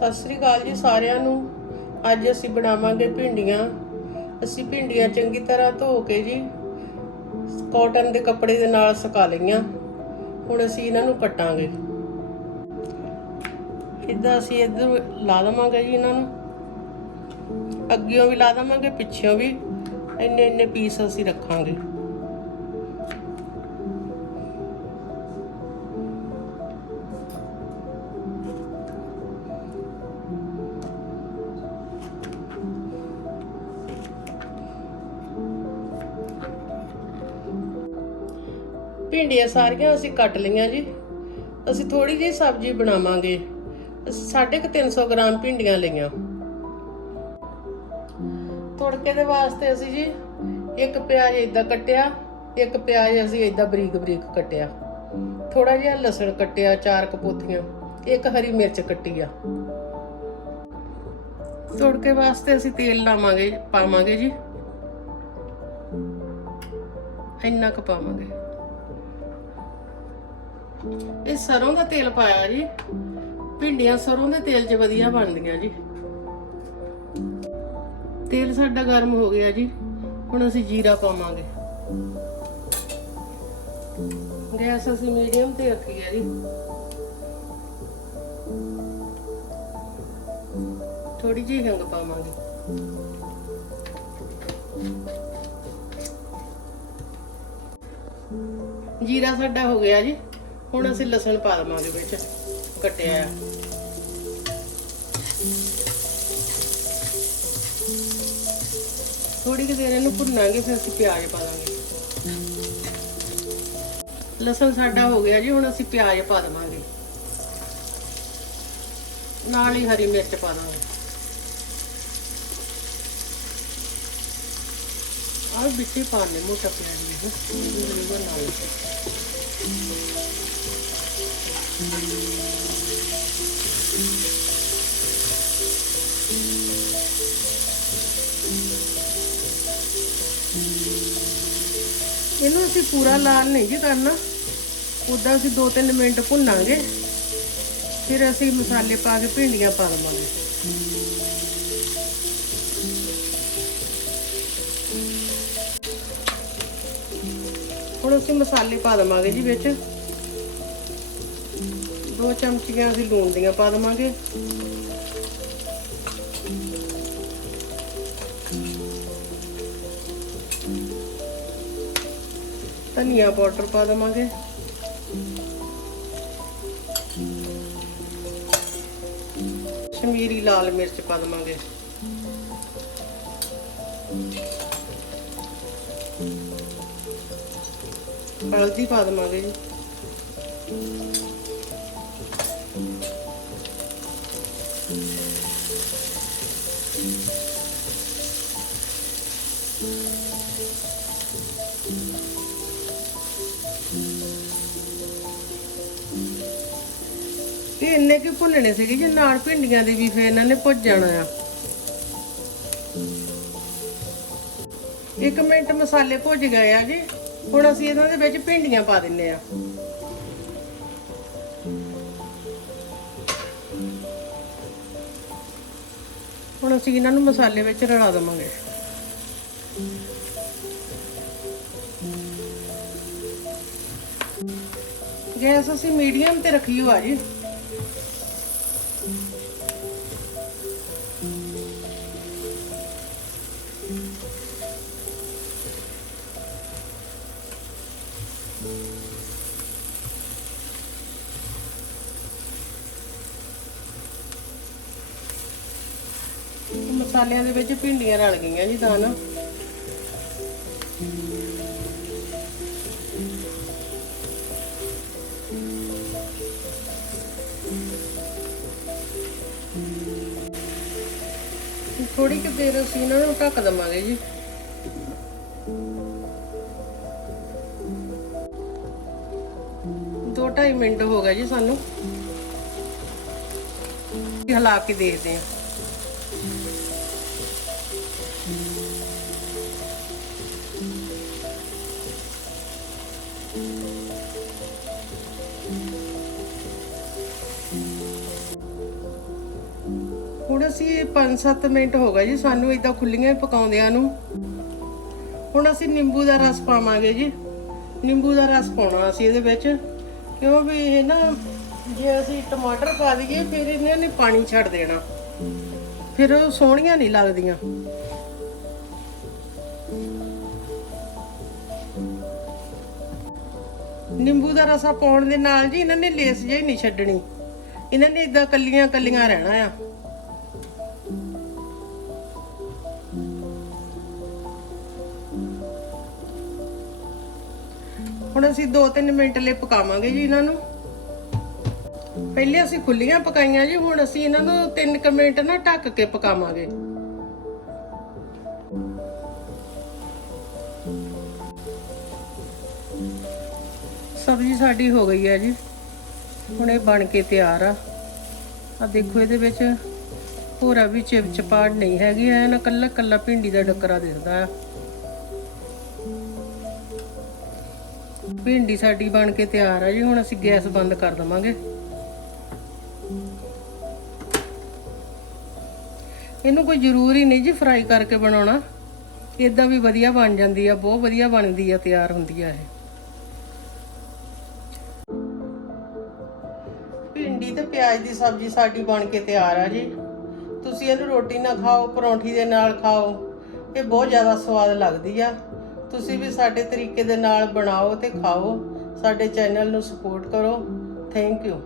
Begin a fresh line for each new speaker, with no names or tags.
ਸਤਿ ਸ੍ਰੀ ਅਕਾਲ ਜੀ ਸਾਰਿਆਂ ਨੂੰ। ਅੱਜ ਅਸੀਂ ਬਣਾਵਾਂਗੇ ਭਿੰਡੀਆਂ। ਅਸੀਂ ਭਿੰਡੀਆਂ ਚੰਗੀ ਤਰ੍ਹਾਂ ਧੋ ਕੇ ਜੀ ਕਾਟਨ ਦੇ ਕੱਪੜੇ ਦੇ ਨਾਲ ਸੁਕਾ ਲਈਆਂ। ਹੁਣ ਅਸੀਂ ਇਹਨਾਂ ਨੂੰ ਕੱਟਾਂਗੇ। ਇਦਾਂ ਅਸੀਂ ਇੱਧਰ ਲਾ ਦਵਾਂਗੇ ਜੀ ਇਹਨਾਂ ਨੂੰ। ਅੱਗਿਓਂ ਵੀ ਲਾ ਦਵਾਂਗੇ, ਪਿੱਛਿਓਂ ਵੀ। ਇੰਨੇ ਇੰਨੇ ਪੀਸ ਅਸੀਂ ਰੱਖਾਂਗੇ। ਭਿੰਡੀਆਂ ਸਾਰੀਆਂ ਅਸੀਂ ਕੱਟ ਲਈਆਂ ਜੀ। ਅਸੀਂ ਥੋੜੀ ਜਿਹੀ ਸਬਜ਼ੀ ਬਣਾਵਾਂਗੇ। ਅਸੀਂ ਸਾਢੇ ਕੁ 300 ਗ੍ਰਾਮ ਭਿੰਡੀਆਂ ਲਈਆਂ। ਤੜਕੇ ਦੇ ਵਾਸਤੇ ਅਸੀਂ ਜੀ ਇੱਕ ਪਿਆਜ਼ ਇਦਾਂ ਕੱਟਿਆ, ਇੱਕ ਪਿਆਜ਼ ਅਸੀਂ ਇਦਾਂ ਬਰੀਕ ਬਰੀਕ ਕੱਟਿਆ। ਥੋੜਾ ਜਿਹਾ ਲਸਣ ਕੱਟਿਆ, ਚਾਰ ਕਪੋਥੀਆਂ ਇੱਕ ਹਰੀ ਮਿਰਚ ਕੱਟੀ ਆ। ਤੜਕੇ ਵਾਸਤੇ ਅਸੀਂ ਤੇਲ ਲਾਵਾਂਗੇ, ਪਾਵਾਂਗੇ ਜੀ। ਇੰਨਾ ਕੁ ਪਾਵਾਂਗੇ। ਇਹ ਸਰੋਂ ਦਾ ਤੇਲ ਪਾਇਆ ਜੀ। ਭਿੰਡੀਆਂ ਸਰੋਂ ਦੇ ਤੇਲ 'ਚ ਵਧੀਆ ਬਣਦੀਆਂ ਜੀ। ਤੇਲ ਸਾਡਾ ਗਰਮ ਹੋ ਗਿਆ ਜੀ। ਹੁਣ ਅਸੀਂ ਜੀਰਾ ਪਾਵਾਂਗੇ। ਗੈਸ ਅਸੀਂ ਮੀਡੀਅਮ ਤੇ ਰੱਖੀ ਹੈ ਜੀ। ਥੋੜੀ ਜਿਹੀ ਹਿੰਗ ਪਾਵਾਂਗੇ। ਜੀਰਾ ਸਾਡਾ ਹੋ ਗਿਆ ਜੀ। ਹੁਣ ਅਸੀਂ ਲਸਣ ਪਾ ਦਵਾਂਗੇ ਵਿੱਚ, ਕੱਟਿਆ ਥੋੜੀ ਜਿਹੀ ਦੇਰ ਇਹਨੂੰ ਭੁੰਨਾਂਗੇ, ਫਿਰ ਅਸੀਂ ਪਿਆਜ਼ ਪਾ ਦਾਂਗੇ। ਲਸਣ ਸਾਡਾ ਹੋ ਗਿਆ ਜੀ, ਹੁਣ ਅਸੀਂ ਪਿਆਜ਼ ਪਾ ਦਵਾਂਗੇ। ਨਾਲ ਹੀ ਹਰੀ ਮਿਰਚ ਪਾ ਦਾਂਗੇ। ਆਹ ਵਿੱਚ ਹੀ ਪਾਣੇ ਮੋਟਾ ਪਿਆਜ਼ ਇਹ ਨਾਲ ਇਹਨੂੰ ਅਸੀਂ ਪੂਰਾ ਲਾਲ ਨਹੀਂ ਜੀ ਕਰਨਾ। ਉਦਾਂ ਅਸੀਂ 2-3 ਮਿੰਟ ਭੁੰਨਾਂਗੇ। ਫਿਰ ਅਸੀਂ ਮਸਾਲੇ ਪਾ ਕੇ ਭਿੰਡੀਆਂ ਪਾ ਦਵਾਂਗੇ। ਹੁਣ ਅਸੀਂ ਮਸਾਲੇ ਪਾ ਦਵਾਂਗੇ ਜੀ ਵਿੱਚ। ਦੋ ਚਮਚੀਆਂ ਅਸੀਂ ਲੂਣ ਦੀਆਂ ਪਾ ਦਵਾਂਗੇ। ਧਨੀਆ ਪਾਊਡਰ ਪਾ ਦਵਾਂਗੇ। ਸ਼ਮੀਰੀ ਲਾਲ ਮਿਰਚ ਪਾ ਦਵਾਂਗੇ। ਹਲਦੀ ਪਾ ਦਵਾਂਗੇ ਜੀ। ਇਹ ਇੰਨੇ ਕਿ ਭੁੰਨਣੇ ਸੀਗੇ ਜੇ, ਨਾਲ ਭਿੰਡੀਆਂ ਦੇ ਵੀ ਫੇਰ ਇਹਨਾਂ ਨੇ ਭੁੱਜ ਜਾਣਾ ਆ। ਇੱਕ ਮਿੰਟ ਮਸਾਲੇ ਭੁੱਜ ਗਏ ਆ ਜੀ। ਹੁਣ ਅਸੀਂ ਇਹਨਾਂ ਦੇ ਵਿੱਚ ਭਿੰਡੀਆਂ ਪਾ ਦਿੰਨੇ ਆ ਹੁਣ ਅਸੀਂ ਇਹਨਾਂ ਨੂੰ ਮਸਾਲੇ ਵਿੱਚ ਰਲਾ ਦਵਾਂਗੇ। ਗੈਸ ਅਸੀਂ ਮੀਡੀਅਮ ਤੇ ਰੱਖੀ ਹੋਆ ਜੀ। ਮਸਾਲਿਆਂ ਦੇ ਵਿੱਚ ਭਿੰਡੀਆਂ ਰਲ ਗਈਆਂ ਜੀ ਤਾਂ ਨਾ। ਥੋੜੀ ਕਿ ਦੇਰ ਅਸੀਂ ਇਹਨਾਂ ਨੂੰ ਢੱਕ ਦਵਾਂਗੇ ਜੀ। ਦੋ ਢਾਈ ਮਿੰਟ ਹੋ ਗਏ ਜੀ ਸਾਨੂੰ। ਹਿਲਾ ਕੇ ਦੇਖਦੇ ਹਾਂ। ਅਸੀਂ 5-7 ਮਿੰਟ ਹੋ ਗਏ ਜੀ, ਸਾਨੂੰ ਇਦਾਂ ਖੁੱਲੀਆਂ ਪਕਾਉਂਦਿਆਂ ਨੂੰ। ਹੁਣ ਅਸੀਂ ਨਿੰਬੂ ਦਾ ਰਸ ਪਾਵਾਂਗੇ ਜੀ। ਨਿੰਬੂ ਦਾ ਰਸ ਪਾਉਣਾ ਅਸੀਂ ਇਹਦੇ ਵਿੱਚ। ਕਿਉਂ ਵੀ ਇਹ ਨਾ, ਜੇ ਅਸੀਂ ਟਮਾਟਰ ਪਾ ਦਈਏ, ਫਿਰ ਇਹਨਾਂ ਨੇ ਪਾਣੀ ਛੱਡ ਦੇਣਾ। ਫਿਰ ਉਹ ਸੋਹਣੀਆਂ ਨਹੀਂ ਲੱਗਦੀਆਂ। ਨਿੰਬੂ ਦਾ ਰਸਾ ਪਾਉਣ ਦੇ ਨਾਲ ਜੀ ਇਹਨਾਂ ਨੇ ਲੇਸ ਜਿਹੀ ਨਹੀਂ ਛੱਡਣੀ। ਇਹਨਾਂ ਨੇ ਇਦਾਂ ਕੱਲੀਆਂ ਕੱਲੀਆਂ ਰਹਿਣਾ ਆ। ਹੁਣ ਅਸੀਂ 2-3 ਮਿੰਟ ਲਈ ਪਕਾਵਾਂਗੇ ਜੀ ਇਹਨਾਂ ਨੂੰ। ਪਹਿਲੇ ਅਸੀਂ ਖੁੱਲੀਆਂ ਪਕਾਈਆਂ ਜੀ, ਹੁਣ ਅਸੀਂ ਇਹਨਾਂ ਨੂੰ 3 ਮਿੰਟ ਨਾ ਢੱਕ ਕੇ ਪਕਾਵਾਂਗੇ। ਸਬਜ਼ੀ ਸਾਡੀ ਹੋ ਗਈ ਹੈ ਜੀ। ਹੁਣ ਇਹ ਬਣ ਕੇ ਤਿਆਰ ਆ। ਆ ਦੇਖੋ ਇਹਦੇ ਵਿੱਚ ਹੋਰਾ ਵੀ ਚਿਪਚਪਾੜ ਨਹੀਂ ਹੈਗੀ ਐ ਨਾ ਕੱਲਾ ਕੱਲਾ ਭਿੰਡੀ ਦਾ ਡੱਕਰਾ ਦਿਸਦਾ ਆ। ਭਿੰਡੀ ਸਾਡੀ ਬਣ ਕੇ ਤਿਆਰ ਆ ਜੀ, ਹੁਣ ਅਸੀਂ ਗੈਸ ਬੰਦ ਕਰ ਦਵਾਂਗੇ। ਇਹਨੂੰ ਕੋਈ ਜ਼ਰੂਰੀ ਨਹੀਂ ਜੀ ਫਰਾਈ ਕਰਕੇ ਬਣਾਉਣਾ। ਇਦਾਂ ਵੀ ਵਧੀਆ ਬਣ ਜਾਂਦੀ ਆ, ਬਹੁਤ ਵਧੀਆ ਬਣਦੀ ਆ, ਤਿਆਰ ਹੁੰਦੀ ਆ ਇਹ। ਭਿੰਡੀ ਤੇ ਪਿਆਜ਼ ਦੀ ਸਬਜ਼ੀ ਸਾਡੀ ਬਣ ਕੇ ਤਿਆਰ ਆ ਜੀ। ਤੁਸੀਂ ਇਹਨੂੰ ਰੋਟੀ ਨਾਲ ਖਾਓ, ਪਰੌਂਠੀ ਦੇ ਨਾਲ ਖਾਓ। ਇਹ ਬਹੁਤ ਜ਼ਿਆਦਾ ਸਵਾਦ ਲੱਗਦੀ ਆ। ਤੁਸੀਂ ਵੀ ਸਾਡੇ ਤਰੀਕੇ ਦੇ ਨਾਲ ਬਣਾਓ ਤੇ ਖਾਓ। ਸਾਡੇ ਚੈਨਲ ਨੂੰ ਸਪੋਰਟ ਕਰੋ। Thank you